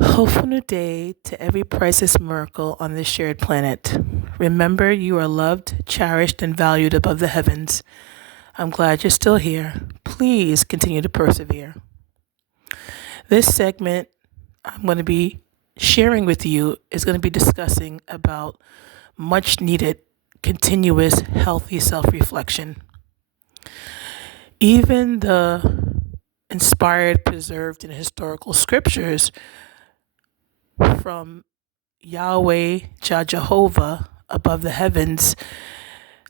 Hopeful new day to every priceless miracle on this shared planet. Remember, you are loved, cherished, and valued above the heavens. I'm glad you're still here. Please continue to persevere. This segment I'm going to be sharing with you is going to be discussing about much needed, continuous, healthy self reflection. Even the inspired, preserved, and historical scriptures from Yahweh, Jehovah, above the heavens,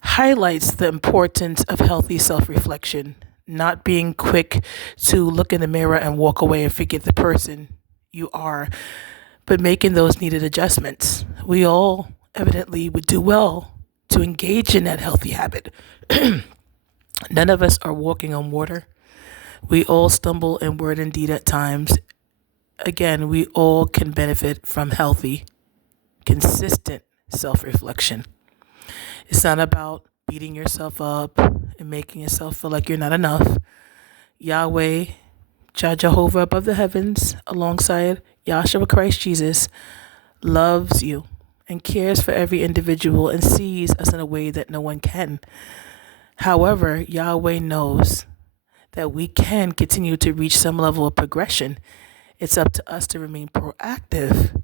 highlights the importance of healthy self reflection, not being quick to look in the mirror and walk away and forget the person you are, but making those needed adjustments. We all evidently would do well to engage in that healthy habit. None of us are walking on water. We all stumble in word and deed at times. Again, we all can benefit from healthy, consistent self reflection. It's not about beating yourself up and making yourself feel like you're not enough. Yahweh, Jehovah above the heavens, alongside Yahshua Christ Jesus, loves you and cares for every individual and sees us in a way that no one can. However, Yahweh knows that we can continue to reach some level of progression. It's up to us to remain proactive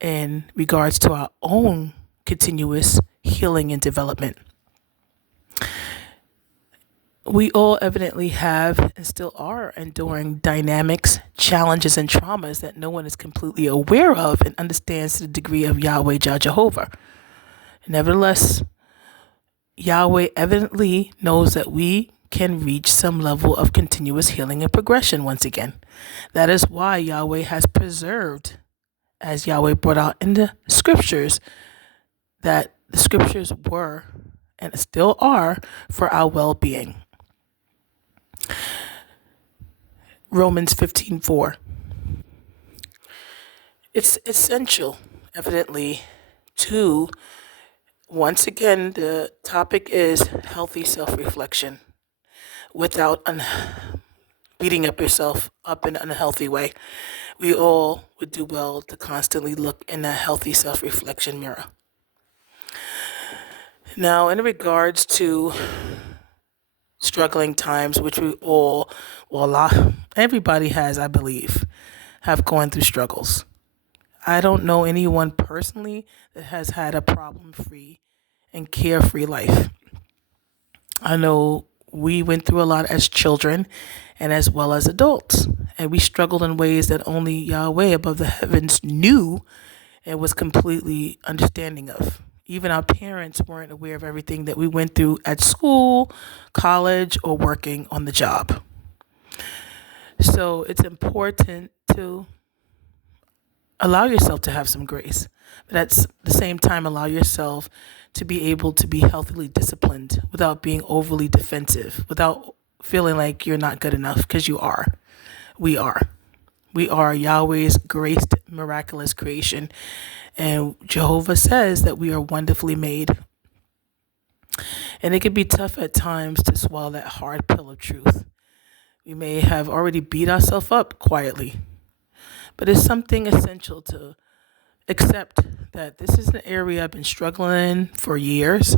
in regards to our own continuous healing and development. We all evidently have and still are enduring dynamics, challenges, and traumas that no one is completely aware of and understands to the degree of Yahweh Jehovah. Nevertheless, Yahweh evidently knows that we can reach some level of continuous healing and progression once again. That is why Yahweh has preserved, as Yahweh brought out in the scriptures, that the scriptures were and still are for our well-being. Romans 15:4. It's essential, evidently, to, once again, the topic is healthy self-reflection without beating up yourself up in an unhealthy way. We all would do well to constantly look in that healthy self-reflection mirror. Now, in regards to struggling times, which we all, everybody has, I believe, have gone through struggles. I don't know anyone personally that has had a problem-free and carefree life. I know we went through a lot as children and as well as adults, and we struggled in ways that only Yahweh above the heavens knew and was completely understanding of. Even our parents weren't aware of everything that we went through at school, college, or working on the job. So it's important to allow yourself to have some grace, but at the same time, allow yourself to be able to be healthily disciplined without being overly defensive, without feeling like you're not good enough, because you are. We are. We are Yahweh's graced, miraculous creation. And Jehovah says that we are wonderfully made. And it can be tough at times to swallow that hard pill of truth. We may have already beat ourselves up quietly, but it's something essential to accept that this is an area I've been struggling in for years,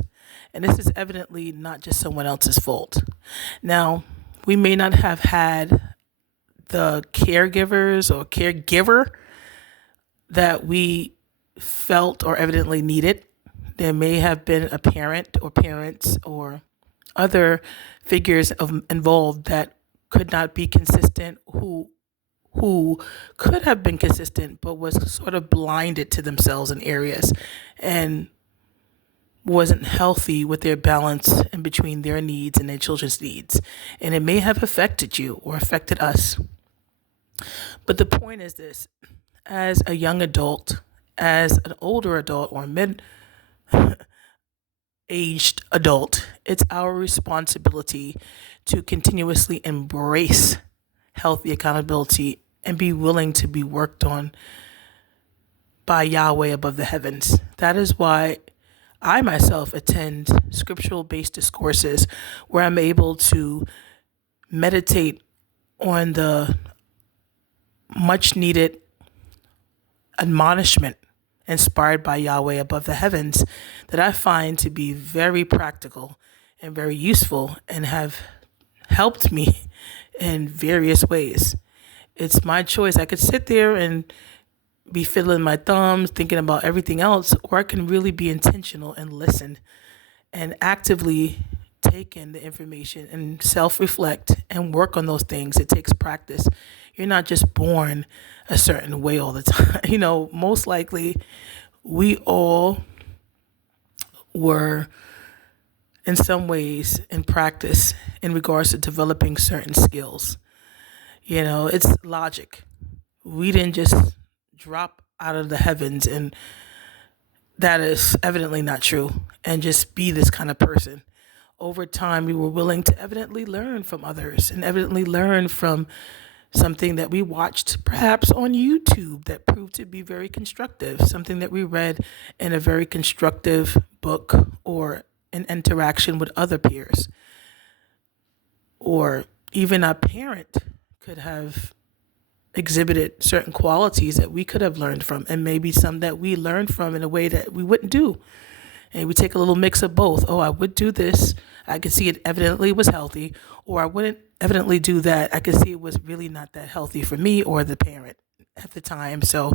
and this is evidently not just someone else's fault. Now, we may not have had the caregivers or caregiver that we felt or evidently needed. There may have been a parent or parents or other figures involved that could not be consistent, who could have been consistent but was sort of blinded to themselves in areas and wasn't healthy with their balance in between their needs and their children's needs. And it may have affected you or affected us. But the point is this: as a young adult, as an older adult or mid-aged adult, it's our responsibility to continuously embrace healthy accountability and be willing to be worked on by Yahweh above the heavens. That is why I myself attend scriptural-based discourses where I'm able to meditate on the much needed admonishment inspired by Yahweh above the heavens that I find to be very practical and very useful and have helped me in various ways. It's my choice. I could sit there and be fiddling my thumbs, thinking about everything else, or I can really be intentional and listen and actively take in the information and self reflect and work on those things. It takes practice. You're not just born a certain way all the time. Most likely we all were in some ways in practice in regards to developing certain skills. It's logic. We didn't just drop out of the heavens, and that is evidently not true, and just be this kind of person. Over time, we were willing to evidently learn from others and evidently learn from something that we watched perhaps on YouTube that proved to be very constructive, something that we read in a very constructive book or an interaction with other peers. Or even a parent could have exhibited certain qualities that we could have learned from, and maybe some that we learned from in a way that we wouldn't do. And we take a little mix of both. Oh, I would do this. I could see it evidently was healthy, or I wouldn't evidently do that. I could see it was really not that healthy for me or the parent at the time. So,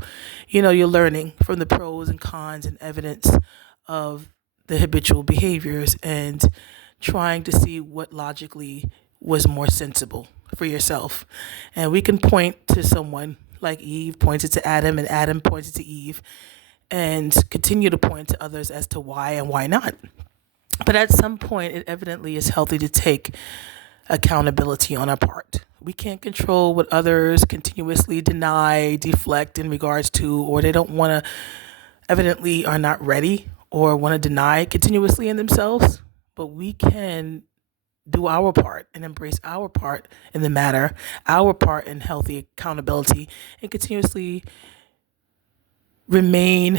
you're learning from the pros and cons and evidence of the habitual behaviors and trying to see what logically was more sensible for yourself. And we can point to someone like Eve pointed to Adam, and Adam pointed to Eve, and continue to point to others as to why and why not. But at some point, it evidently is healthy to take accountability on our part. We can't control what others continuously deny, deflect in regards to, or they don't want to, evidently are not ready or want to deny continuously in themselves. But we can do our part and embrace our part in the matter, our part in healthy accountability, and continuously remain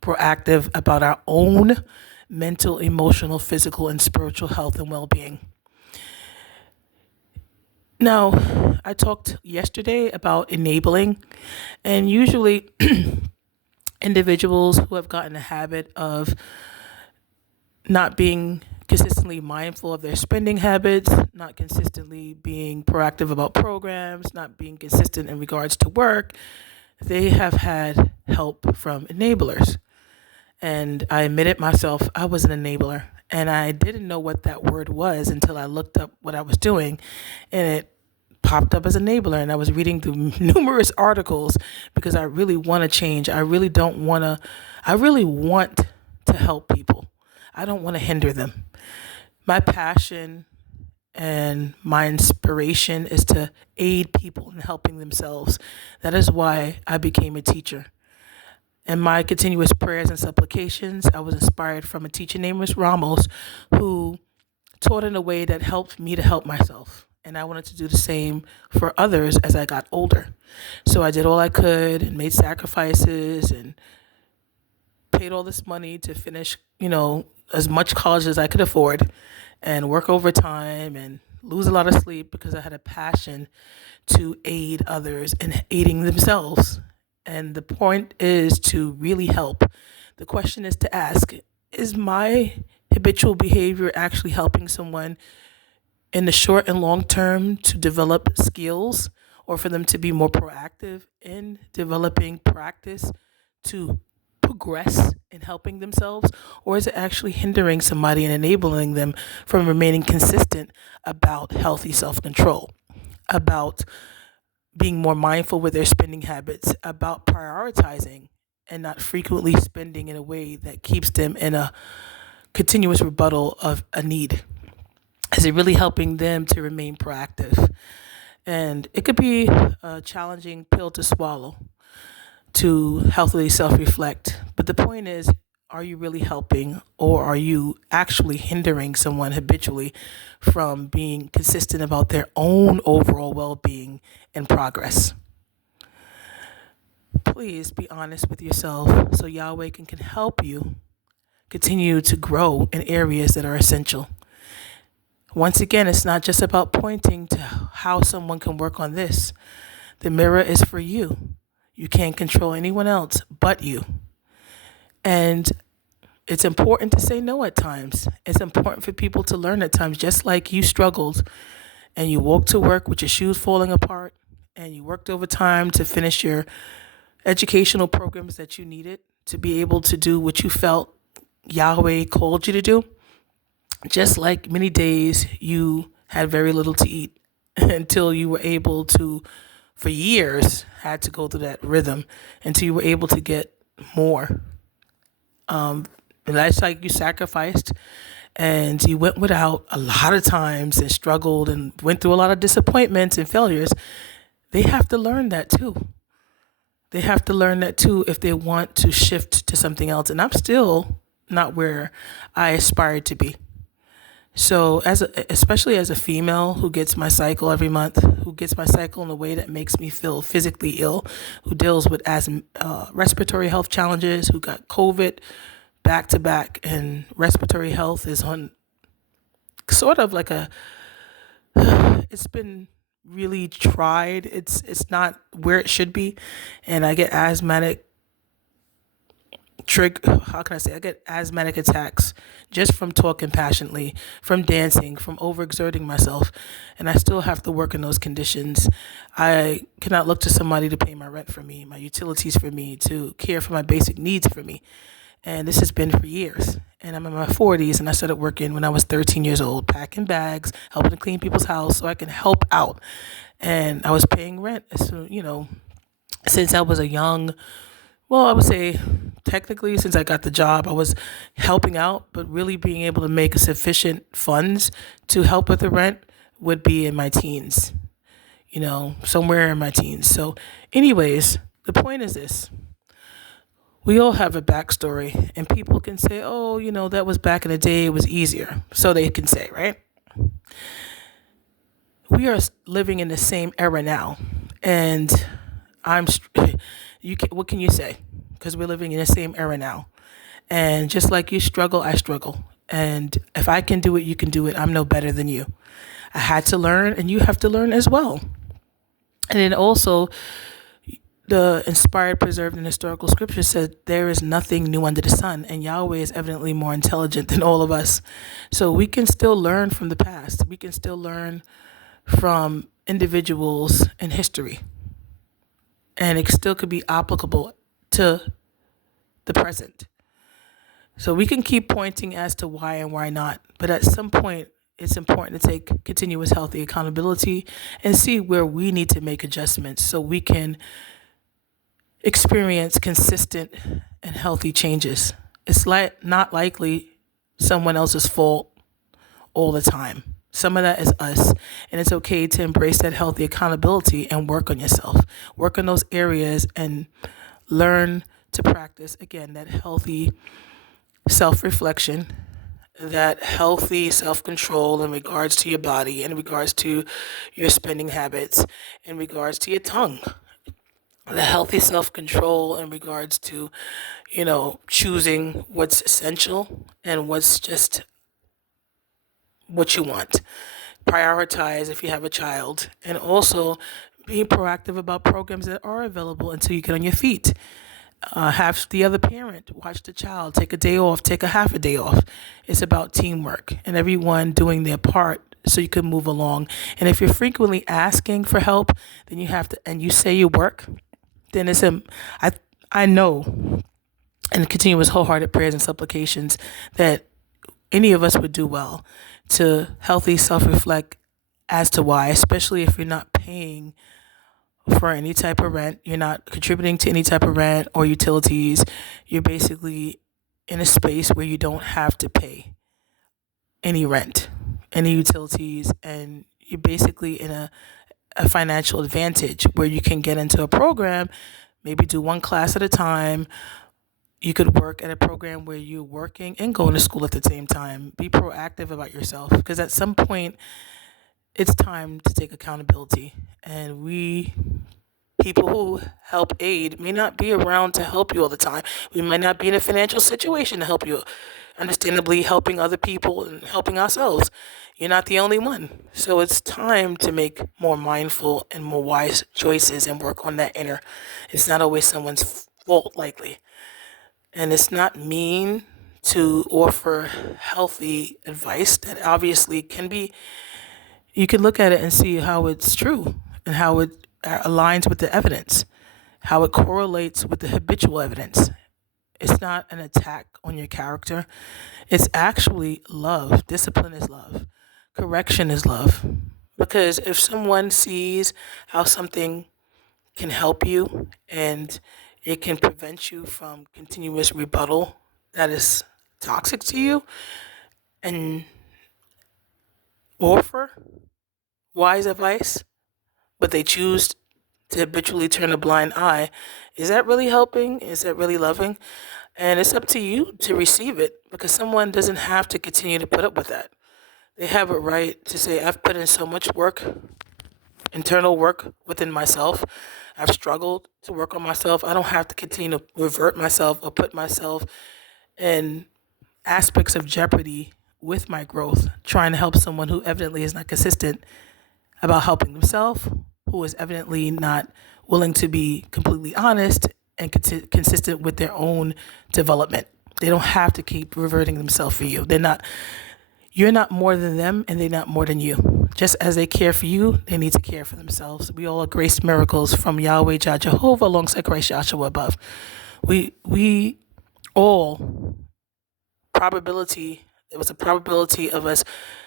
proactive about our own mental, emotional, physical, and spiritual health and well-being. Now, I talked yesterday about enabling, and usually individuals who have gotten a habit of not being consistently mindful of their spending habits, not consistently being proactive about programs, not being consistent in regards to work, they have had help from enablers. And I admitted myself, I was an enabler, and I didn't know what that word was until I looked up what I was doing, and it popped up as enabler. And I was reading through numerous articles because I really want to change. I really want to help people. I don't want to hinder them. My passion and my inspiration is to aid people in helping themselves. That is why I became a teacher. In my continuous prayers and supplications, I was inspired from a teacher named Ms. Ramos, who taught in a way that helped me to help myself. And I wanted to do the same for others as I got older. So I did all I could and made sacrifices and paid all this money to finish, as much college as I could afford, and work overtime and lose a lot of sleep because I had a passion to aid others in aiding themselves. And the point is to really help. The question is to ask, is my habitual behavior actually helping someone in the short and long term to develop skills, or for them to be more proactive in developing practice to progress in helping themselves? Or is it actually hindering somebody and enabling them from remaining consistent about healthy self-control, about being more mindful with their spending habits, about prioritizing and not frequently spending in a way that keeps them in a continuous rebuttal of a need? Is it really helping them to remain proactive? And it could be a challenging pill to swallow, to healthily self-reflect. But the point is, are you really helping, or are you actually hindering someone habitually from being consistent about their own overall well-being and progress? Please be honest with yourself so Yahweh can help you continue to grow in areas that are essential. Once again, it's not just about pointing to how someone can work on this. The mirror is for you. You can't control anyone else but you. And it's important to say no at times. It's important for people to learn at times, just like you struggled and you walked to work with your shoes falling apart and you worked overtime to finish your educational programs that you needed to be able to do what you felt Yahweh called you to do. Just like many days you had very little to eat until you were able to, for years, had to go through that rhythm until you were able to get more. And that's like you sacrificed and you went without a lot of times and struggled and went through a lot of disappointments and failures. They have to learn that too. They have to learn that too if they want to shift to something else. And I'm still not where I aspired to be. So especially as a female who gets my cycle every month, who gets my cycle in a way that makes me feel physically ill, who deals with respiratory health challenges, who got COVID back to back, and respiratory health is on sort of like it's been really tried. It's not where it should be, and I get asthmatic I get asthmatic attacks just from talking passionately, from dancing, from overexerting myself, and I still have to work in those conditions. I cannot look to somebody to pay my rent for me, my utilities for me, to care for my basic needs for me. And this has been for years. And I'm in my 40s, and I started working when I was 13 years old, packing bags, helping to clean people's house so I can help out. And I was paying rent, so, since I was I would say technically since I got the job, I was helping out, but really being able to make sufficient funds to help with the rent would be in my teens, somewhere in my teens. So anyways, the point is this. We all have a backstory, and people can say, oh, that was back in the day, it was easier. So they can say, right? We are living in the same era now, and what can you say? Because we're living in the same era now. And just like you struggle, I struggle. And if I can do it, you can do it. I'm no better than you. I had to learn, and you have to learn as well. And then also, the inspired, preserved, and historical scripture said there is nothing new under the sun, and Yahweh is evidently more intelligent than all of us. So we can still learn from the past. We can still learn from individuals in history. And it still could be applicable to the present. So we can keep pointing as to why and why not, but at some point, it's important to take continuous healthy accountability and see where we need to make adjustments so we can experience consistent and healthy changes. It's not likely someone else's fault all the time. Some of that is us, and it's okay to embrace that healthy accountability and work on yourself. Work on those areas and learn to practice, again, that healthy self-reflection, that healthy self-control in regards to your body, in regards to your spending habits, in regards to your tongue. The healthy self-control in regards to, choosing what's essential and what's just what you want. Prioritize if you have a child, and also being proactive about programs that are available until you get on your feet. Have the other parent watch the child, take a day off, take a half a day off. It's about teamwork and everyone doing their part so you can move along. And if you're frequently asking for help, then you have to, and you say you work, then I know, and continue with wholehearted prayers and supplications that any of us would do well to healthy self-reflect as to why, especially if you're not paying for any type of rent, you're not contributing to any type of rent or utilities, you're basically in a space where you don't have to pay any rent, any utilities, and you're basically in a financial advantage where you can get into a program, maybe do one class at a time. You could work at a program where you're working and going to school at the same time. Be proactive about yourself, because at some point it's time to take accountability. And people who help aid may not be around to help you all the time. We might not be in a financial situation to help you understandably helping other people and helping ourselves. You're not the only one. So it's time to make more mindful and more wise choices and work on that inner. It's not always someone's fault, likely. And it's not mean to offer healthy advice that obviously can be, you can look at it and see how it's true and how it aligns with the evidence, how it correlates with the habitual evidence. It's not an attack on your character. It's actually love. Discipline is love. Correction is love. Because if someone sees how something can help you and it can prevent you from continuous rebuttal that is toxic to you and offer wise advice, but they choose to habitually turn a blind eye, is that really helping? Is that really loving? And it's up to you to receive it because someone doesn't have to continue to put up with that. They have a right to say, I've put in so much work, internal work within myself. I've struggled to work on myself. I don't have to continue to revert myself or put myself in aspects of jeopardy with my growth, trying to help someone who evidently is not consistent about helping themselves, who is evidently not willing to be completely honest and consistent with their own development. They don't have to keep reverting themselves for you. You're not more than them and they're not more than you. Just as they care for you, they need to care for themselves. We all are graced miracles from Yahweh Jah Jehovah alongside Christ Joshua above. We all there was a probability of us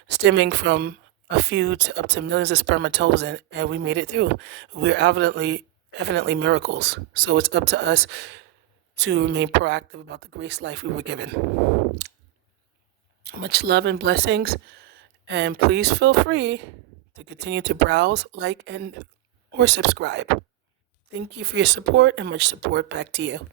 stemming from a few to up to millions of spermatozoa, and we made it through. We're evidently miracles. So it's up to us to remain proactive about the grace life we were given. Much love and blessings, and please feel free to continue to browse, like, and or subscribe. Thank you for your support and much support back to you.